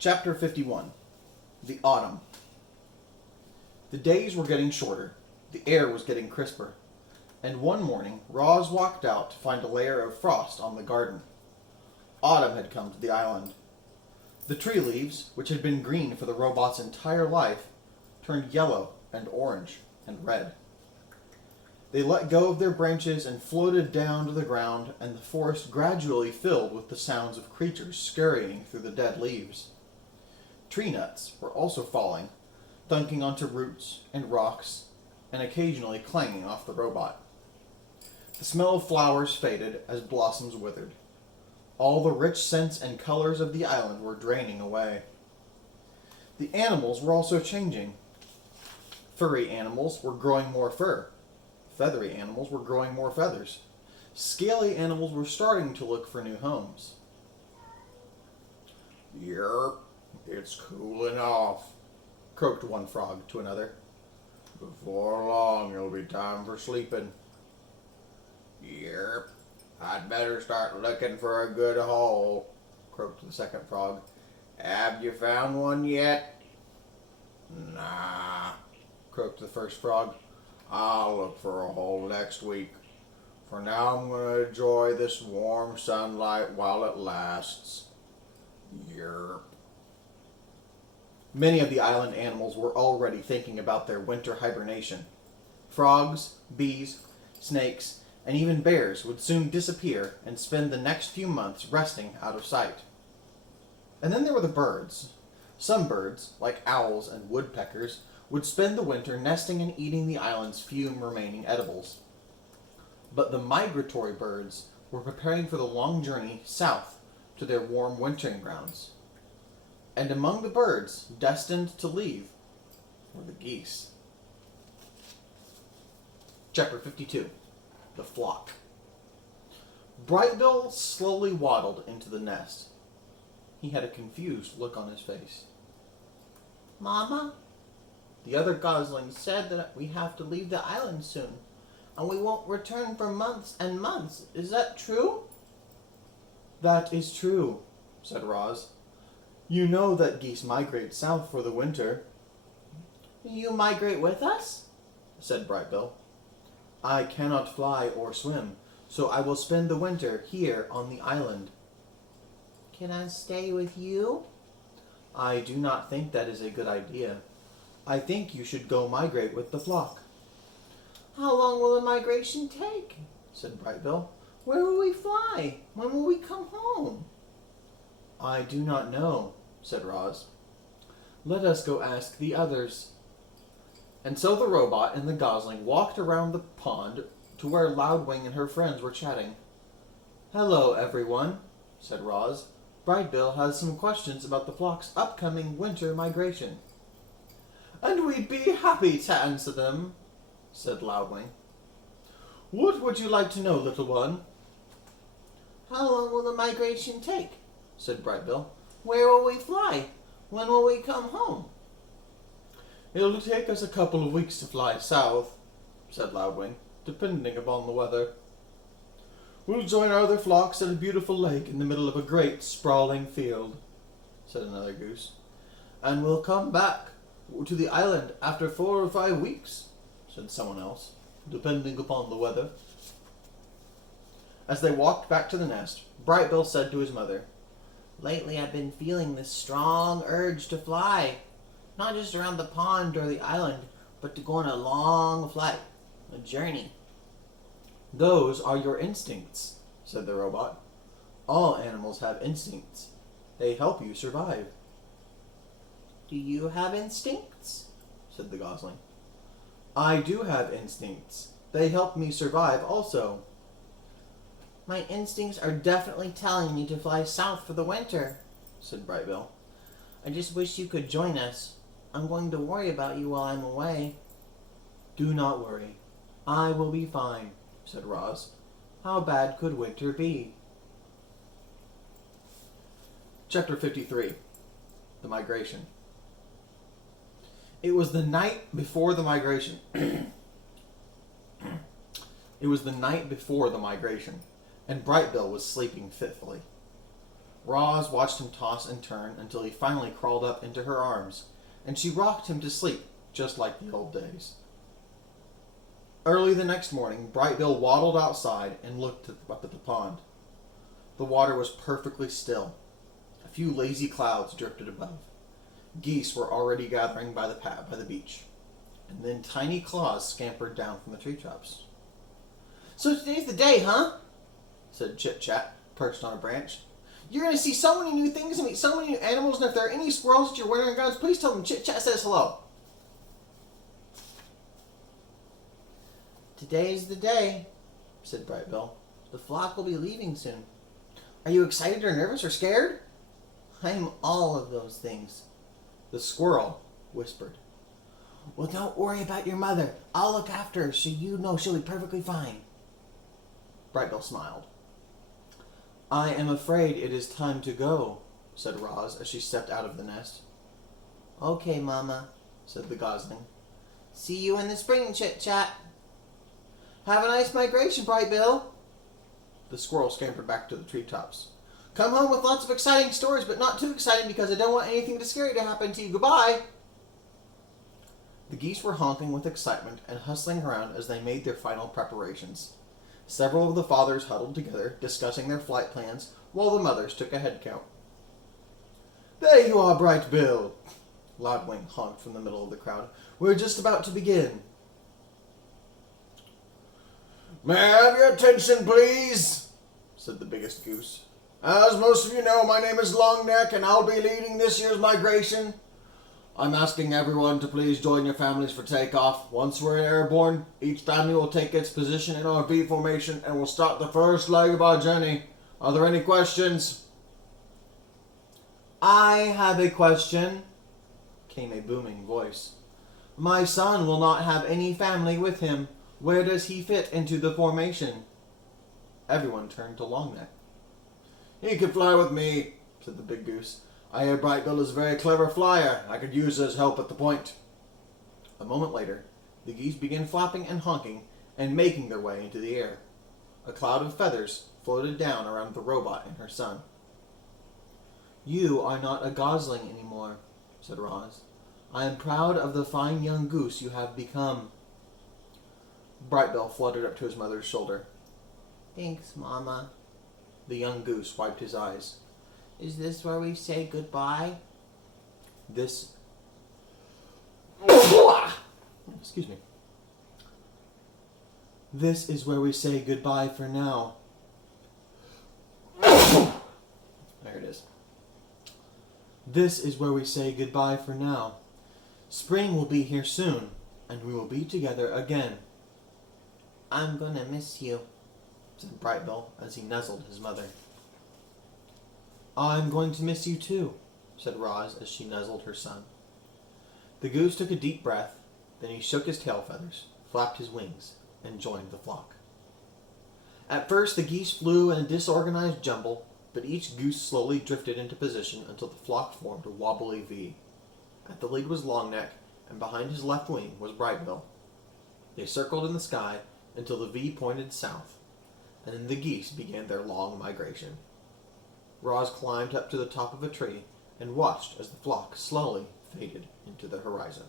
Chapter 51. The Autumn. The days were getting shorter, the air was getting crisper, and one morning Roz walked out to find a layer of frost on the garden. Autumn had come to the island. The tree leaves, which had been green for the robot's entire life, turned yellow and orange and red. They let go of their branches and floated down to the ground, and the forest gradually filled with the sounds of creatures scurrying through the dead leaves. Tree nuts were also falling, thunking onto roots and rocks, and occasionally clanging off the robot. The smell of flowers faded as blossoms withered. All the rich scents and colors of the island were draining away. The animals were also changing. Furry animals were growing more fur. Feathery animals were growing more feathers. Scaly animals were starting to look for new homes. Yerp, it's cooling off, croaked one frog to another. Before long it'll be time for sleeping. Yerp, I'd better start looking for a good hole, croaked the second frog. Have you found one yet? Nah, croaked the first frog. I'll look for a hole next week. For now I'm going to enjoy this warm sunlight while it lasts. Yerp. Many of the island animals were already thinking about their winter hibernation. Frogs, bees, snakes, and even bears would soon disappear and spend the next few months resting out of sight. And then there were the birds. Some birds, like owls and woodpeckers, would spend the winter nesting and eating the island's few remaining edibles. But the migratory birds were preparing for the long journey south to their warm wintering grounds. And among the birds destined to leave were the geese. Chapter 52. The Flock. Brightbill slowly waddled into the nest. He had a confused look on his face. Mama, the other goslings said that we have to leave the island soon, and we won't return for months and months. Is that true? That is true, said Roz. You know that geese migrate south for the winter. You migrate with us? Said Brightbill. I cannot fly or swim, so I will spend the winter here on the island. Can I stay with you? I do not think that is a good idea. I think you should go migrate with the flock. How long will the migration take? Said Brightbill. Where will we fly? When will we come home? I do not know, said Roz. Let us go ask the others. And so the robot and the gosling walked around the pond to where Loudwing and her friends were chatting. Hello, everyone, said Roz. Brightbill has some questions about the flock's upcoming winter migration. And we'd be happy to answer them, said Loudwing. What would you like to know, little one? How long will the migration take? Said Brightbill. Where will we fly? When will we come home? It'll take us a couple of weeks to fly south, said Loudwing, depending upon the weather. We'll join our other flocks at a beautiful lake in the middle of a great sprawling field, said another goose. And we'll come back to the island after 4 or 5 weeks, said someone else, depending upon the weather. As they walked back to the nest, Brightbill said to his mother, Lately I've been feeling this strong urge to fly, not just around the pond or the island, but to go on a long flight, a journey. Those are your instincts, said the robot. All animals have instincts. They help you survive. Do you have instincts? Said the gosling. I do have instincts. They help me survive also. My instincts are definitely telling me to fly south for the winter, said Brightbill. I just wish you could join us. I'm going to worry about you while I'm away. Do not worry. I will be fine, said Roz. How bad could winter be? Chapter 53. The Migration. It was the night before the migration. It was the night before the migration, and Brightbill was sleeping fitfully. Roz watched him toss and turn until he finally crawled up into her arms, and she rocked him to sleep, just like the old days. Early the next morning, Bright Bill waddled outside and looked up at the pond. The water was perfectly still. A few lazy clouds drifted above. Geese were already gathering by the beach, and then tiny claws scampered down from the treetops. So today's the day, huh? Said Chit Chat, perched on a branch. You're going to see so many new things and meet so many new animals, and if there are any squirrels that you're wearing guns, please tell them Chit Chat says hello. Today's the day, said Bright Bill. The flock will be leaving soon. Are you excited or nervous or scared? I'm all of those things. The squirrel whispered. Well, don't worry about your mother. I'll look after her so you know she'll be perfectly fine. Bright Bill smiled. I am afraid it is time to go, said Roz as she stepped out of the nest. Okay, Mama, said the gosling. See you in the spring, Chit Chat. Have a nice migration, Bright Bill. The squirrel scampered back to the treetops. Come home with lots of exciting stories, but not too exciting because I don't want anything scary to happen to you. Goodbye. The geese were honking with excitement and hustling around as they made their final preparations. Several of the fathers huddled together, discussing their flight plans, while the mothers took a head count. There you are, Bright Bill, Loudwing honked from the middle of the crowd. We're just about to begin. May I have your attention, please? Said the biggest goose. As most of you know, my name is Longneck, and I'll be leading this year's migration. I'm asking everyone to please join your families for takeoff. Once we're airborne, each family will take its position in our V formation and we'll start the first leg of our journey. Are there any questions? I have a question, came a booming voice. My son will not have any family with him. Where does he fit into the formation? Everyone turned to Longneck. He can fly with me, said the big goose. I hear Bright Bill is a very clever flyer. I could use his help at the point. A moment later, the geese began flapping and honking and making their way into the air. A cloud of feathers floated down around the robot and her son. You are not a gosling anymore, said Roz. I am proud of the fine young goose you have become. Bright Bill fluttered up to his mother's shoulder. Thanks, Mama. The young goose wiped his eyes. Is this where we say goodbye? Excuse me. This is where we say goodbye for now. There it is. This is where we say goodbye for now. Spring will be here soon, and we will be together again. I'm gonna miss you, said Bright Bill as he nuzzled his mother. I'm going to miss you too, said Roz as she nuzzled her son. The goose took a deep breath, then he shook his tail feathers, flapped his wings, and joined the flock. At first the geese flew in a disorganized jumble, but each goose slowly drifted into position until the flock formed a wobbly V. At the lead was Longneck, and behind his left wing was Bright Bill. They circled in the sky until the V pointed south, and then the geese began their long migration. Roz climbed up to the top of a tree and watched as the flock slowly faded into the horizon.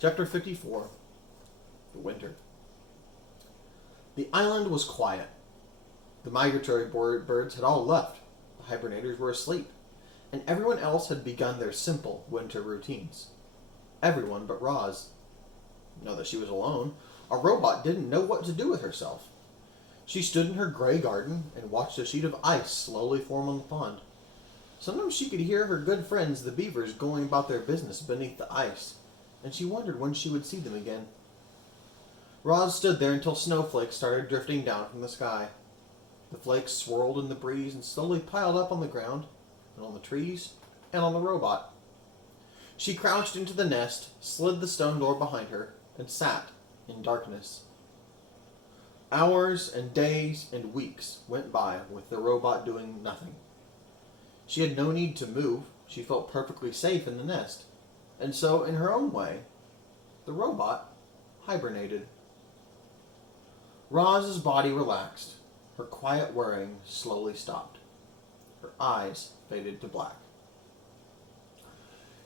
Chapter 54. The Winter. The island was quiet. The migratory birds had all left. The hibernators were asleep, and everyone else had begun their simple winter routines. Everyone but Roz. Now that she was alone, a robot didn't know what to do with herself. She stood in her gray garden and watched a sheet of ice slowly form on the pond. Sometimes she could hear her good friends, the beavers, going about their business beneath the ice, and she wondered when she would see them again. Roz stood there until snowflakes started drifting down from the sky. The flakes swirled in the breeze and slowly piled up on the ground, and on the trees, and on the robot. She crouched into the nest, slid the stone door behind her, and sat in darkness. Hours and days and weeks went by with the robot doing nothing. She had no need to move, she felt perfectly safe in the nest. And so, in her own way, the robot hibernated. Roz's body relaxed. Her quiet whirring slowly stopped. Her eyes faded to black.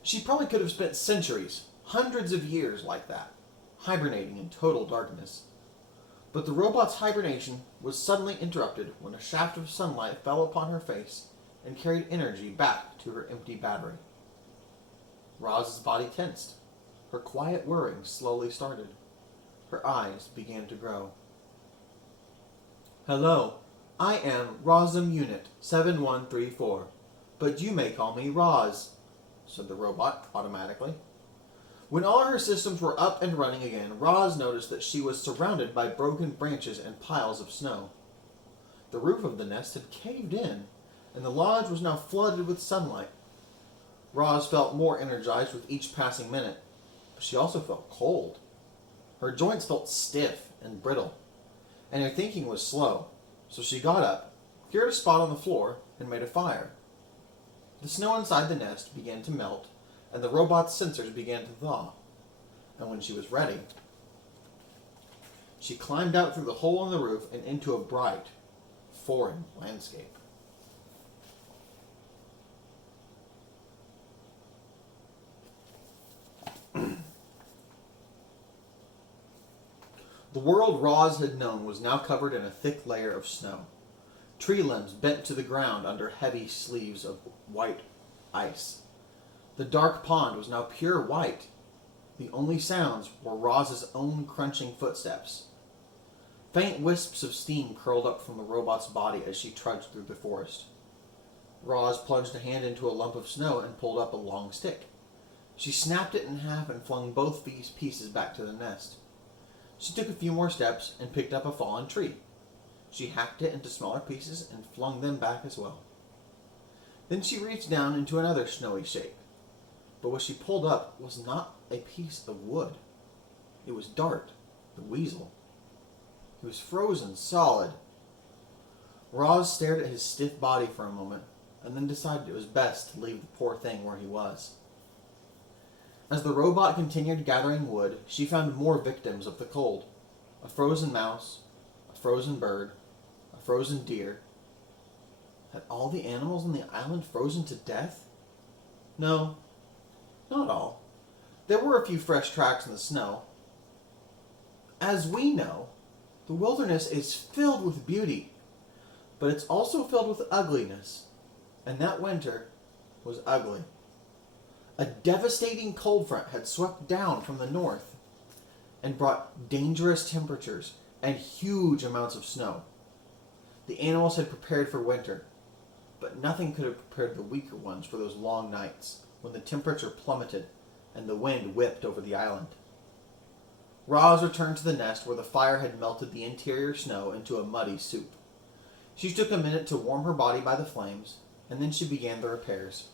She probably could have spent centuries, hundreds of years like that, hibernating in total darkness. But the robot's hibernation was suddenly interrupted when a shaft of sunlight fell upon her face and carried energy back to her empty battery. Roz's body tensed. Her quiet whirring slowly started. Her eyes began to grow. Hello, I am Rosum Unit 7134, but you may call me Roz, said the robot automatically. When all her systems were up and running again, Roz noticed that she was surrounded by broken branches and piles of snow. The roof of the nest had caved in, and the lodge was now flooded with sunlight. Roz felt more energized with each passing minute, but she also felt cold. Her joints felt stiff and brittle, and her thinking was slow, so she got up, cleared a spot on the floor, and made a fire. The snow inside the nest began to melt, and the robot's sensors began to thaw. And when she was ready, she climbed out through the hole in the roof and into a bright, foreign landscape. The world Roz had known was now covered in a thick layer of snow. Tree limbs bent to the ground under heavy sleeves of white ice. The dark pond was now pure white. The only sounds were Roz's own crunching footsteps. Faint wisps of steam curled up from the robot's body as she trudged through the forest. Roz plunged a hand into a lump of snow and pulled up a long stick. She snapped it in half and flung both pieces back to the nest. She took a few more steps and picked up a fallen tree. She hacked it into smaller pieces and flung them back as well. Then she reached down into another snowy shape. But what she pulled up was not a piece of wood. It was Dart, the weasel. He was frozen solid. Roz stared at his stiff body for a moment, and then decided it was best to leave the poor thing where he was. As the robot continued gathering wood, she found more victims of the cold. A frozen mouse, a frozen bird, a frozen deer. Had all the animals on the island frozen to death? No, not all. There were a few fresh tracks in the snow. As we know, the wilderness is filled with beauty, but it's also filled with ugliness, and that winter was ugly. A devastating cold front had swept down from the north and brought dangerous temperatures and huge amounts of snow. The animals had prepared for winter, but nothing could have prepared the weaker ones for those long nights when the temperature plummeted and the wind whipped over the island. Roz returned to the nest where the fire had melted the interior snow into a muddy soup. She took a minute to warm her body by the flames, and then she began the repairs.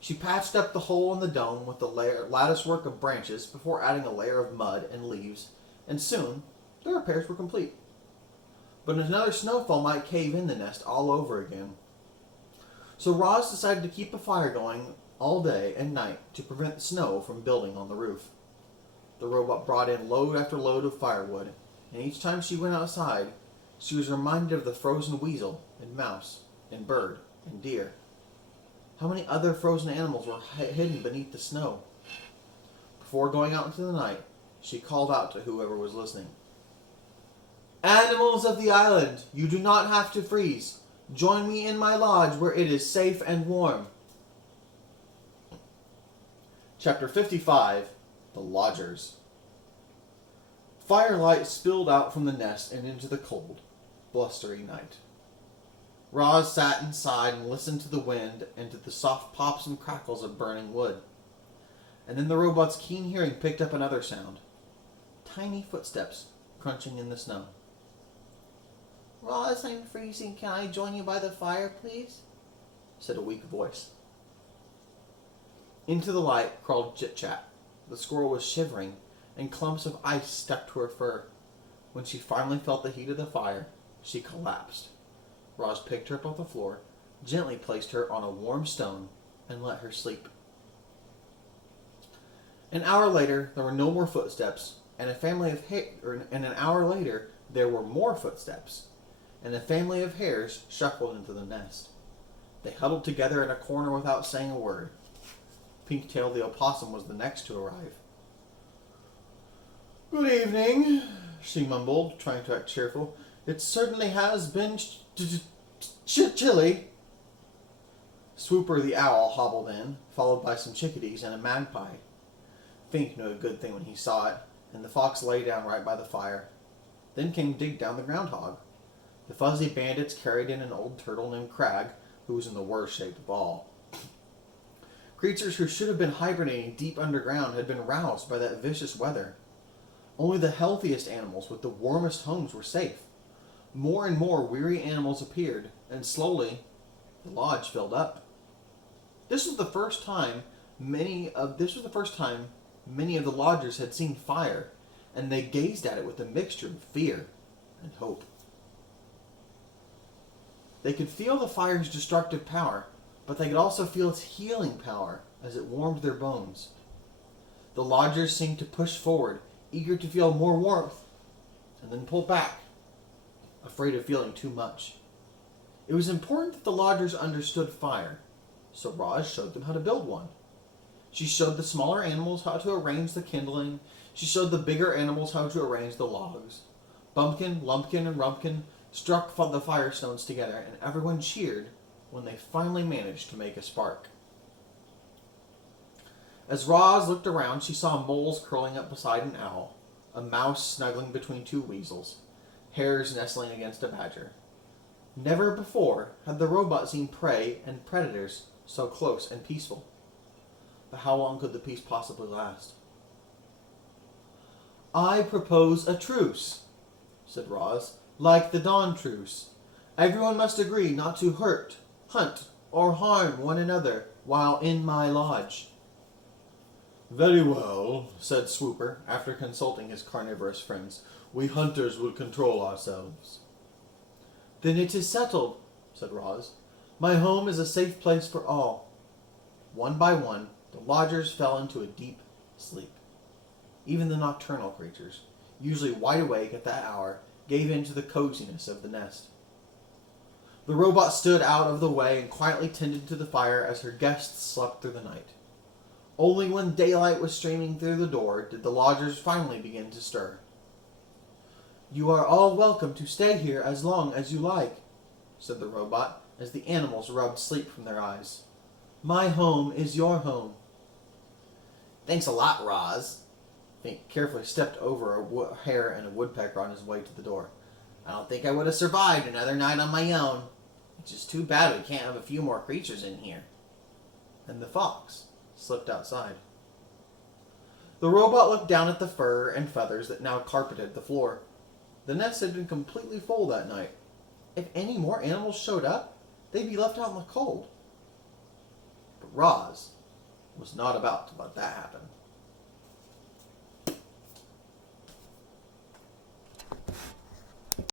She patched up the hole in the dome with the lattice work of branches before adding a layer of mud and leaves, and soon the repairs were complete. But another snowfall might cave in the nest all over again. So Roz decided to keep a fire going all day and night to prevent snow from building on the roof. The robot brought in load after load of firewood, and each time she went outside, she was reminded of the frozen weasel and mouse and bird and deer. How many other frozen animals were hidden beneath the snow? Before going out into the night, she called out to whoever was listening. Animals of the island, you do not have to freeze. Join me in my lodge where it is safe and warm. Chapter 55, The Lodgers. Firelight spilled out from the nest and into the cold, blustery night. Roz sat inside and listened to the wind and to the soft pops and crackles of burning wood. And then the robot's keen hearing picked up another sound. Tiny footsteps crunching in the snow. Roz, I'm freezing. Can I join you by the fire, please? Said a weak voice. Into the light crawled Chit-Chat. The squirrel was shivering, and clumps of ice stuck to her fur. When she finally felt the heat of the fire, she collapsed. Roz picked her up off the floor, gently placed her on a warm stone, and let her sleep. An hour later, there were no more footsteps, and an hour later, there were more footsteps, and a family of hares shuffled into the nest. They huddled together in a corner without saying a word. Pinktail the opossum was the next to arrive. "Good evening," she mumbled, trying to act cheerful. "It certainly has been chilly." Swooper the owl hobbled in, followed by some chickadees and a magpie. Fink knew a good thing when he saw it, and the fox lay down right by the fire. Then came Dig Down the groundhog. The fuzzy bandits carried in an old turtle named Crag, who was in the worst shape of all. Creatures who should have been hibernating deep underground had been roused by that vicious weather. Only the healthiest animals with the warmest homes were safe. More and more weary animals appeared, and slowly the lodge filled up. This was the first time many of the lodgers had seen fire, and they gazed at it with a mixture of fear and hope. They could feel the fire's destructive power, but they could also feel its healing power as it warmed their bones. The lodgers seemed to push forward, eager to feel more warmth, and then pull back, afraid of feeling too much. It was important that the lodgers understood fire, so Roz showed them how to build one. She showed the smaller animals how to arrange the kindling. She showed the bigger animals how to arrange the logs. Bumpkin, Lumpkin, and Rumpkin struck the firestones together, and everyone cheered when they finally managed to make a spark. As Roz looked around, she saw moles curling up beside an owl, a mouse snuggling between two weasels, hares nestling against a badger. Never before had the robot seen prey and predators so close and peaceful. But how long could the peace possibly last? "I propose a truce," said Roz, "like the Dawn Truce. Everyone must agree not to hurt, hunt, or harm one another while in my lodge." "Very well," said Swooper, after consulting his carnivorous friends. "We hunters will control ourselves." "Then it is settled," said Roz. "My home is a safe place for all." One by one, the lodgers fell into a deep sleep. Even the nocturnal creatures, usually wide awake at that hour, gave in to the coziness of the nest. The robot stood out of the way and quietly tended to the fire as her guests slept through the night. Only when daylight was streaming through the door did the lodgers finally begin to stir. "You are all welcome to stay here as long as you like," said the robot as the animals rubbed sleep from their eyes. "My home is your home." "Thanks a lot, Roz." Fink carefully stepped over a hare and a woodpecker on his way to the door. "I don't think I would have survived another night on my own. It's just too bad we can't have a few more creatures in here." And the fox slipped outside. The robot looked down at the fur and feathers that now carpeted the floor. The nest had been completely full that night. If any more animals showed up, they'd be left out in the cold. But Roz was not about to let that happen.